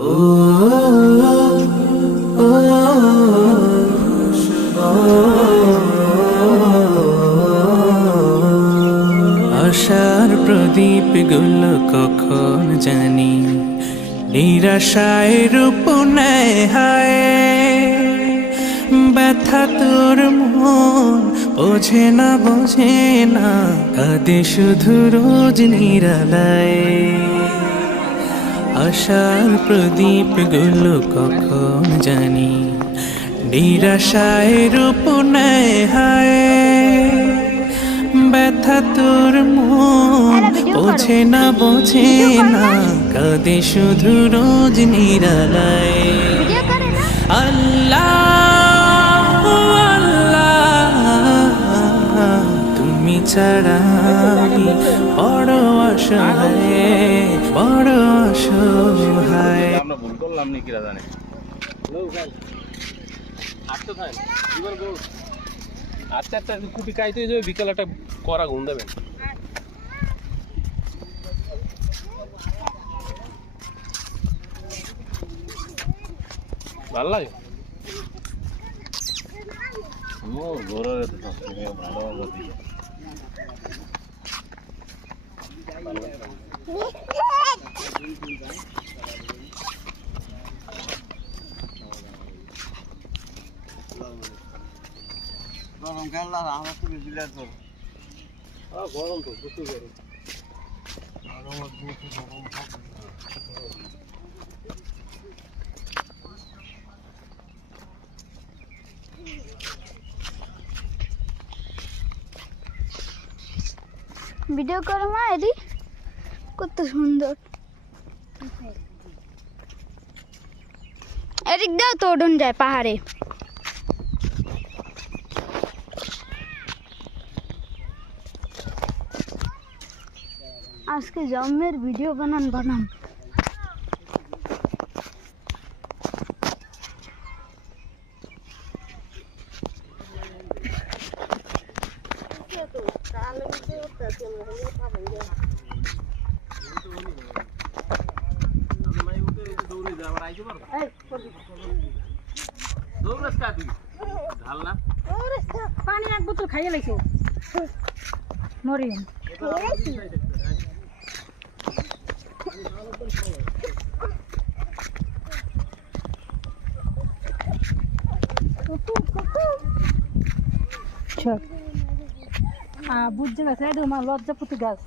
আশার প্রদীপ গুলো কখন জানি নিরাশায় রূপ নেয় হায়। ব্যথা তোর মন বোঝে না কাঁদে শুধু রোজ নিরালায়। আশার প্রদীপ গুলো কখন জানি নিরাশায় রূপ নেয় হায়। ব্যথা তোর মন বোঝে না কাঁদে শুধু রোজ নিরালায়। আল্লাহ আল্লাহ তুমি ছাড়া আমি বড় অসহায়, বড় অসহায়। আমরা ভুল করলাম নি কিরা জানে আচ্ছা একটা কুপি খাইতে যাবে বিকাল একটা করা ঘুম দেবেন। ভাল লাগে গরম খেলা আমরা তো বেশি লাগতো গরম তো প্রচুর গরম। ভিডিও করো মা এদি কত সুন্দর। এদিক দাও তো উঠুন যায় পাহাড়ে। আজকে জন্মের ভিডিও বানান পানি এক বোতল খাইয়ে লাইছো মরিয়ম বুঝছে না লজ্জাপতি গাছ